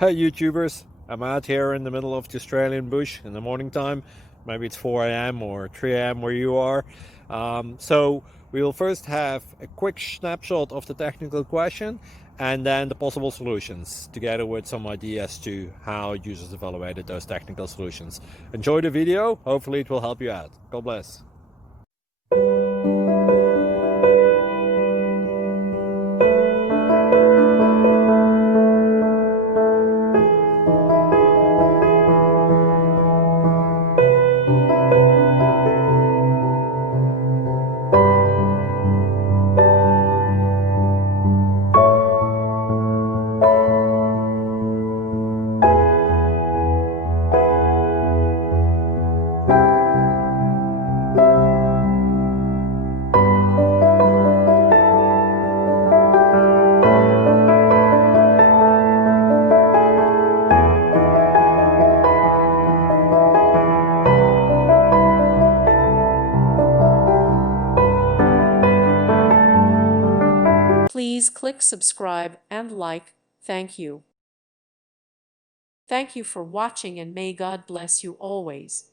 Hey YouTubers, I'm out here in the middle of the Australian bush in the morning time. Maybe it's 4 a.m. or 3 a.m. where you are. So we will first have a quick snapshot of the technical question and then the possible solutions, together with some ideas to how users evaluated those technical solutions. Enjoy the video, hopefully it will help you out. God bless. Please click subscribe and like. Thank you. Thank you for watching and may God bless you always.